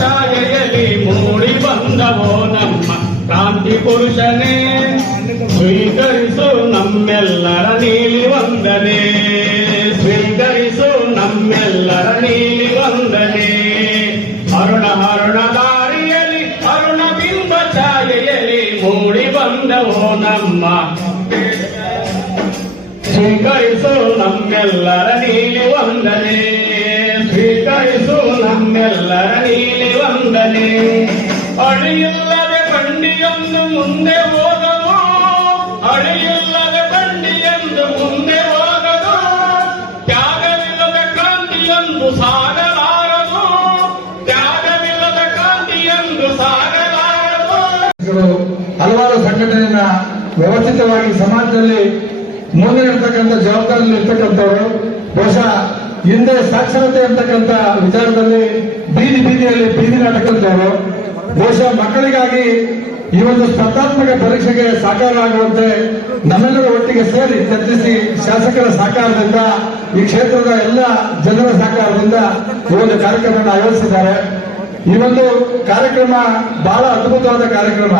ಛಾಯೆಯಲ್ಲಿ ಮೂಡಿ ಬಂದವೋ ನಮ್ಮ ಕ್ರಾಂತಿ ಪುರುಷನೇ, ಸ್ವೀಕರಿಸು ನಮ್ಮೆಲ್ಲರ ನೀಲಿ ವಂದನೆ, ಸ್ವೀಕರಿಸು ನಮ್ಮೆಲ್ಲರ ನೀಲಿ ವಂದನೆ. ಅರುಣ ಹರುಣ ದಾರಿಯಲ್ಲಿ ಅರುಣ ಬಿಂಬ ಛಾಯೆಯಲ್ಲಿ ಮೂಡಿ ಬಂದವೋ ನಮ್ಮ, ಸ್ವೀಕರಿಸು ನಮ್ಮೆಲ್ಲರ ನೀಲಿ ವಂದನೆ, ಸ್ವೀಕರಿಸು ನಮ್ಮೆಲ್ಲರ ನೀಲಿ ವಂದನೆ. ಅಡಿಯಿಲ್ಲದೆ ಬಂಡಿಯೊಂದು ಮುಂದೆ ಹೋಗಲು, ಅಡಿಯಿಲ್ಲದೆ ಬಂಡಿಯೊಂದು ಮುಂದೆ ಹೋಗಲು, ತ್ಯಾಗವಿಲ್ಲದ ಕ್ರಾಂತಿಯೊಂದು ಸಾಗಲಾರದು, ತ್ಯಾಗವಿಲ್ಲದ ಕ್ರಾಂತಿಯೊಂದು ಸಾಗಲಾರದು. ಹಲವಾರು ಸಂಘಟನೆಯನ್ನ ವ್ಯವಸ್ಥಿತವಾಗಿ ಸಮಾಜದಲ್ಲಿ ಮುಂದೆ ಇರ್ತಕ್ಕಂಥ ಜವಾಬ್ದಾರಿ ಇರ್ತಕ್ಕಂಥವರು, ಬಹುಶಃ ಹಿಂದೆ ಸಾಕ್ಷರತೆ ಅಂತಕ್ಕಂಥ ವಿಚಾರದಲ್ಲಿ ಬೀದಿ ಬೀದಿಯಲ್ಲಿ ಬೀದಿ ನಾಟಕದವರು, ಬಹುಶಃ ಮಕ್ಕಳಿಗಾಗಿ ಈ ಒಂದು ಸ್ಪರ್ಧಾತ್ಮಕ ಪರೀಕ್ಷೆಗೆ ಸಾಕಾರ ಆಗುವಂತೆ ನಮ್ಮೆಲ್ಲರ ಒಟ್ಟಿಗೆ ಸೇರಿ ಚರ್ಚಿಸಿ ಶಾಸಕರ ಸಹಕಾರದಿಂದ ಈ ಕ್ಷೇತ್ರದ ಎಲ್ಲ ಜನರ ಸಹಕಾರದಿಂದ ಈ ಒಂದು ಕಾರ್ಯಕ್ರಮವನ್ನು ಆಯೋಜಿಸಿದ್ದಾರೆ. ಈ ಒಂದು ಕಾರ್ಯಕ್ರಮ ಬಹಳ ಅದ್ಭುತವಾದ ಕಾರ್ಯಕ್ರಮ.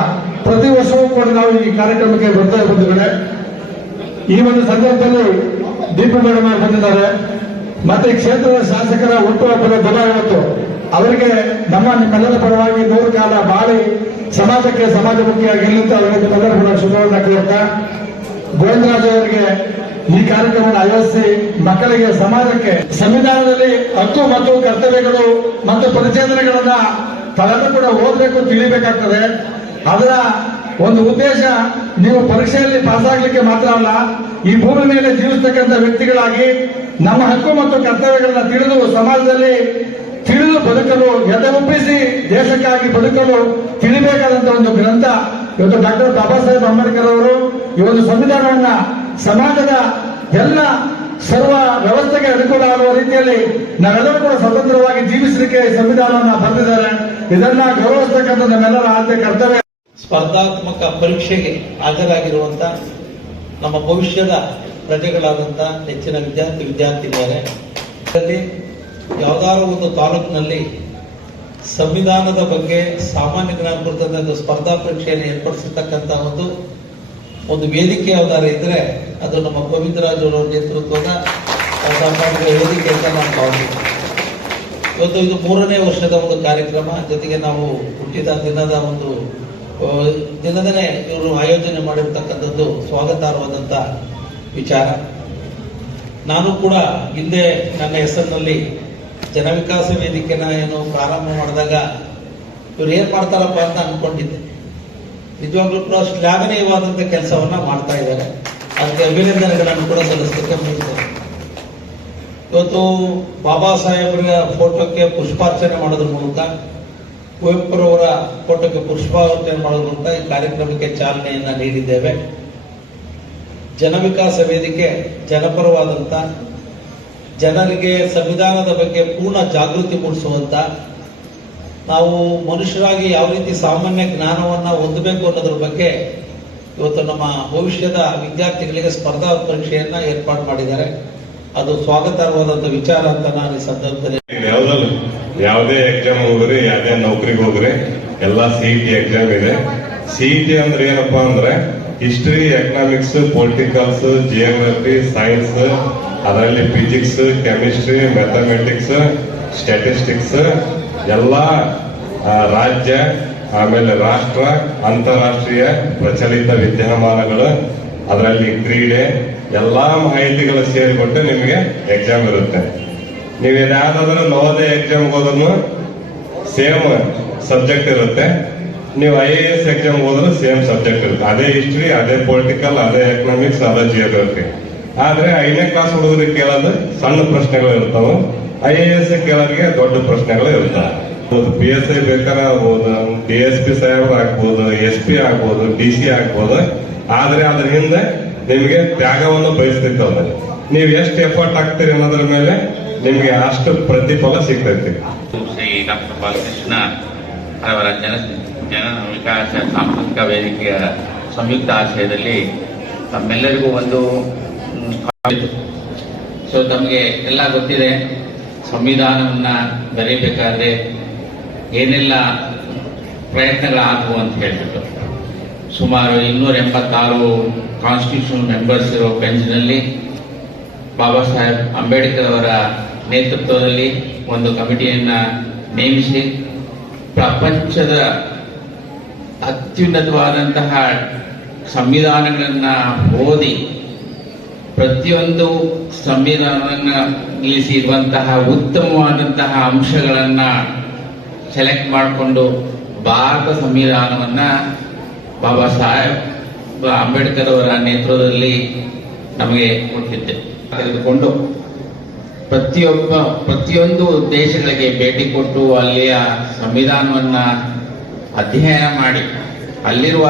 ಪ್ರತಿ ವರ್ಷವೂ ಕೂಡ ನಾವು ಈ ಕಾರ್ಯಕ್ರಮಕ್ಕೆ ಬರ್ತಾ ಬಂದಿದ್ದೇವೆ. ಈ ಒಂದು ಸಂದರ್ಭದಲ್ಲಿ ದೀಪು ಮೇಡಮ್ ಬಂದಿದ್ದಾರೆ. ಮತ್ತೆ ಈ ಕ್ಷೇತ್ರದ ಶಾಸಕರ ಹುಟ್ಟುಹಬ್ಬದ ದಿನ ಇವತ್ತು. ಅವರಿಗೆ ನಿಮ್ಮೆಲ್ಲರ ಪರವಾಗಿ 100 ಕಾಲ ಬಾಳಿ ಸಮಾಜಕ್ಕೆ ಸಮಾಜಮುಖಿಯಾಗಿ ಗೆಲ್ಲುತ್ತ ಅವರಿಗೆ ನಿಮ್ಮೆಲ್ಲರ ಕೂಡ ಶುಭವನ್ನು ಕೋರುತ್ತಾ, ಗೋವಿಂದರಾಜ್ ಅವರಿಗೆ ಈ ಕಾರ್ಯಕ್ರಮವನ್ನು ಆಯೋಜಿಸಿ ಮಕ್ಕಳಿಗೆ ಸಮಾಜಕ್ಕೆ ಸಂವಿಧಾನದಲ್ಲಿ ಹಕ್ಕು ಮತ್ತು ಕರ್ತವ್ಯಗಳು ಮತ್ತು ಪರಿಚೇದನೆಗಳನ್ನ ತಾವೆಲ್ಲರೂ ಕೂಡ ಓದಬೇಕು, ತಿಳಿಬೇಕಾಗ್ತದೆ. ಅದರ ಒಂದು ಉದ್ದೇಶ ನೀವು ಪರೀಕ್ಷೆಯಲ್ಲಿ ಪಾಸ್ ಆಗ್ಲಿಕ್ಕೆ ಮಾತ್ರ ಅಲ್ಲ, ಈ ಭೂಮಿ ಮೇಲೆ ಜೀವಿಸತಕ್ಕಂಥ ವ್ಯಕ್ತಿಗಳಾಗಿ ನಮ್ಮ ಹಕ್ಕು ಮತ್ತು ಕರ್ತವ್ಯಗಳನ್ನ ತಿಳಿದು ಸಮಾಜದಲ್ಲಿ ತಿಳಿದು ಬದುಕಲು, ಎದೆಗೊಪ್ಪಿಸಿ ದೇಶಕ್ಕಾಗಿ ಬದುಕಲು ತಿಳಿಬೇಕಾದಂತಹ ಒಂದು ಗ್ರಂಥ. ಇವತ್ತು ಡಾಕ್ಟರ್ ಬಾಬಾ ಸಾಹೇಬ್ ಅಂಬೇಡ್ಕರ್ ಅವರು ಈ ಒಂದು ಸಂವಿಧಾನವನ್ನ ಸಮಾಜದ ಎಲ್ಲ ಸರ್ವ ವ್ಯವಸ್ಥೆಗೆ ಅನುಕೂಲ ಆಗುವ ರೀತಿಯಲ್ಲಿ ನಾವೆಲ್ಲರೂ ಕೂಡ ಸ್ವತಂತ್ರವಾಗಿ ಜೀವಿಸಲಿಕ್ಕೆ ಸಂವಿಧಾನವನ್ನ ಬರೆದಿದ್ದಾರೆ. ಇದನ್ನ ಗೌರವಿಸತಕ್ಕಂಥ ನಮ್ಮೆಲ್ಲರ ಆದ್ಯ ಕರ್ತವ್ಯ. ಸ್ಪರ್ಧಾತ್ಮಕ ಪರೀಕ್ಷೆಗೆ ಹಾಜರಾಗಿರುವಂತ ನಮ್ಮ ಭವಿಷ್ಯದ ಪ್ರಜೆಗಳಾದಂತ ಹೆಚ್ಚಿನ ವಿದ್ಯಾರ್ಥಿನಿಯರೇ, ಯಾವುದಾದ್ರೂ ಒಂದು ತಾಲೂಕಿನಲ್ಲಿ ಸಂವಿಧಾನದ ಬಗ್ಗೆ ಸಾಮಾನ್ಯ ಜ್ಞಾನ ಕುರಿತಂತ ಸ್ಪರ್ಧಾ ಪರೀಕ್ಷೆಯನ್ನು ಏರ್ಪಡಿಸಿರ್ತಕ್ಕಂಥ ಒಂದು ವೇದಿಕೆ ಯಾವ್ದಾರು ಇದ್ರೆ ಅದು ನಮ್ಮ ಗೋವಿಂದರಾಜ್ ಅವರ ನೇತೃತ್ವದ ವೇದಿಕೆ ಅಂತ ನಾವು ಭಾವಿಸ್ತೀವಿ. ಇವತ್ತು ಇದು 3ನೇ ವರ್ಷದ ಒಂದು ಕಾರ್ಯಕ್ರಮ. ಜೊತೆಗೆ ನಾವು ಹುಟ್ಟಿದ ದಿನದನೇ ಇವರು ಆಯೋಜನೆ ಮಾಡಿರ್ತಕ್ಕಂಥದ್ದು ಸ್ವಾಗತಾರ್ಹವಾದಂತ ವಿಚಾರ. ನಾನು ಕೂಡ ಹಿಂದೆ ನನ್ನ ಹೆಸರಿನಲ್ಲಿ ಜನವಿಕಾಸ ವೇದಿಕೆನ ಪ್ರಾರಂಭ ಮಾಡಿದಾಗ ಇವ್ರು ಏನ್ ಮಾಡ್ತಾರಪ್ಪ ಅಂತ ಅನ್ಕೊಂಡಿದ್ದೆ. ನಿಜವಾಗ್ಲೂ ಕೂಡ ಶ್ಲಾಘನೀಯವಾದಂತ ಕೆಲಸವನ್ನ ಮಾಡ್ತಾ ಇದ್ದಾರೆ. ಅದಕ್ಕೆ ಅಭಿನಂದನೆಗಳನ್ನು ಕೂಡ ಸಲ್ಲಿಸಲಿಕ್ಕೆ ಬಯಸ್ತೇನೆ. ಇವತ್ತು ಬಾಬಾ ಸಾಹೇಬರ ಫೋಟೋಕ್ಕೆ ಪುಷ್ಪಾರ್ಚನೆ ಮಾಡೋದ್ರ ಮೂಲಕ, ಕುವೆಂಪುರವರ ಫೋಟೋಕ್ಕೆ ಪುಷ್ಪಾರ್ಚನೆ ಮಾಡೋದ್ರ ಮೂಲಕ ಈ ಕಾರ್ಯಕ್ರಮಕ್ಕೆ ಚಾಲನೆಯನ್ನ ನೀಡಿದ್ದೇವೆ. ಜನವಿಕಾಸ ವೇದಿಕೆ ಜನಪರವಾದಂತ, ಜನರಿಗೆ ಸಂವಿಧಾನದ ಬಗ್ಗೆ ಪೂರ್ಣ ಜಾಗೃತಿ ಮೂಡಿಸುವಂತ, ನಾವು ಮನುಷ್ಯರಾಗಿ ಯಾವ ರೀತಿ ಸಾಮಾನ್ಯ ಜ್ಞಾನವನ್ನ ಹೊಂದಬೇಕು ಅನ್ನೋದ್ರ ಬಗ್ಗೆ ಇವತ್ತು ನಮ್ಮ ಭವಿಷ್ಯದ ವಿದ್ಯಾರ್ಥಿಗಳಿಗೆ ಸ್ಪರ್ಧಾ ಪರೀಕ್ಷೆಯನ್ನ ಏರ್ಪಾಡು ಮಾಡಿದ್ದಾರೆ. ಅದು ಸ್ವಾಗತಾರ್ಹವಾದಂತ ವಿಚಾರ ಅಂತ ನಾನು ಈ ಸಂದರ್ಭದಲ್ಲಿ ಯಾವುದೇ ಎಕ್ಸಾಮ್ ಹೋಗ್ರಿ, ಯಾವುದೇ ನೌಕರಿಗೆ ಹೋಗ್ರಿ, ಎಲ್ಲ ಸಿಇಟಿ ಎಕ್ಸಾಮ್ ಇದೆ. ಸಿಇಟಿ ಅಂದ್ರೆ ಏನಪ್ಪಾ ಅಂದ್ರೆ history, economics, politicals, geography, science, ಅದರಲ್ಲಿ ಫಿಸಿಕ್ಸ್, ಕೆಮಿಸ್ಟ್ರಿ, ಮ್ಯಾಥಮೆಟಿಕ್ಸ್, ಸ್ಟ್ಯಾಟಿಸ್ಟಿಕ್ಸ್, ಎಲ್ಲ ರಾಜ್ಯ ಆಮೇಲೆ ರಾಷ್ಟ್ರ ಅಂತಾರಾಷ್ಟ್ರೀಯ ಪ್ರಚಲಿತ ವಿದ್ಯಮಾನಗಳು, ಅದರಲ್ಲಿ ಕ್ರೀಡೆ, ಎಲ್ಲಾ ಮಾಹಿತಿಗಳು ಸೇರಿಕೊಟ್ಟು ನಿಮಗೆ ಎಕ್ಸಾಮ್ ಇರುತ್ತೆ. ನೀವು ಯಾವ್ದಾದ್ರು ನವೋದಯ ಎಕ್ಸಾಮ್ ಹೋದ್ರೂ ಸೇಮ್ ಸಬ್ಜೆಕ್ಟ್ ಇರುತ್ತೆ. ನೀವು IAS ಎಕ್ಸಾಮ್ ಹೋದ್ರೂ ಸೇಮ್ ಸಬ್ಜೆಕ್ಟ್ ಇರುತ್ತೆ. ಅದೇ ಹಿಸ್ಟ್ರಿ, ಅದೇ ಪೊಲಿಟಿಕಲ್, ಅದೇ ಎಕನಾಮಿಕ್ಸ್, ಅದೇ ಜಿಯೋಗ್ರಫಿ. ಆದ್ರೆ 5ನೇ ಕ್ಲಾಸ್ ಹುಡುಗರಿಗೆ ಕೇಳೋದು ಸಣ್ಣ ಪ್ರಶ್ನೆಗಳು ಇರ್ತಾವೆ, IAS ಕೇಳೋರಿಗೆ ದೊಡ್ಡ ಪ್ರಶ್ನೆಗಳು ಇರ್ತಾವೆ. PSI ಬೇಕಾದ್ರೆ ಆಗ್ಬೋದು, DSP ಸಾಹೇಬ್ರು ಆಗ್ಬೋದು, SP ಆಗ್ಬೋದು, DC ಆಗ್ಬೋದು. ಆದ್ರೆ ಅದ್ರ ಹಿಂದೆ ನಿಮಗೆ ತ್ಯಾಗವನ್ನು ಬಯಸ್ತಿರ್ತದ. ನೀವು ಎಷ್ಟು ಎಫರ್ಟ್ ಹಾಕ್ತೀರಿ ಅನ್ನೋದ್ರ ಮೇಲೆ ನಿಮ್ಗೆ ಅಷ್ಟು ಪ್ರತಿಫಲ ಸಿಗ್ತೈತಿ. ಶ್ರೀ ಡಾಕ್ಟರ್ ಬಾಲಕೃಷ್ಣ ಅವರ ಜನ ವಿಕಾಸ ಸಾಂಸ್ಕೃತಿಕ ವೇದಿಕೆಯ ಸಂಯುಕ್ತ ಆಶ್ರಯದಲ್ಲಿ ತಮ್ಮೆಲ್ಲರಿಗೂ ಒಂದು ಸೊ ತಮಗೆ ಎಲ್ಲ ಗೊತ್ತಿದೆ, ಸಂವಿಧಾನವನ್ನ ಬರೀಬೇಕಾದ್ರೆ ಏನೆಲ್ಲ ಪ್ರಯತ್ನಗಳಾದವು ಅಂತ ಹೇಳ್ಬಿಟ್ಟು ಸುಮಾರು 286 ಕಾನ್ಸ್ಟಿಟ್ಯೂಷನಲ್ ಮೆಂಬರ್ಸ್ ಇರೋ ಬೆಂಚ್ನಲ್ಲಿ ಬಾಬಾ ಸಾಹೇಬ್ ಅಂಬೇಡ್ಕರ್ ಅವರ ನೇತೃತ್ವದಲ್ಲಿ ಒಂದು ಕಮಿಟಿಯನ್ನು ನೇಮಿಸಿ ಪ್ರಪಂಚದ ಅತ್ಯುನ್ನತವಾದಂತಹ ಸಂವಿಧಾನಗಳನ್ನು ಓದಿ ಪ್ರತಿಯೊಂದು ಸಂವಿಧಾನದಲ್ಲಿ ಇರುವಂತಹ ಉತ್ತಮವಾದಂತಹ ಅಂಶಗಳನ್ನು ಸೆಲೆಕ್ಟ್ ಮಾಡಿಕೊಂಡು ಭಾರತ ಸಂವಿಧಾನವನ್ನು ಬಾಬಾ ಸಾಹೇಬ್ ಅಂಬೇಡ್ಕರ್ ಅವರ ನೇತೃತ್ವದಲ್ಲಿ ನಮಗೆ ಕೊಟ್ಟಿದ್ದೆ. ತೆಗೆದುಕೊಂಡು ಪ್ರತಿಯೊಂದು ದೇಶಗಳಿಗೆ ಭೇಟಿ ಕೊಟ್ಟು ಅಲ್ಲಿಯ ಸಂವಿಧಾನವನ್ನು ಅಧ್ಯಯನ ಮಾಡಿ ಅಲ್ಲಿರುವ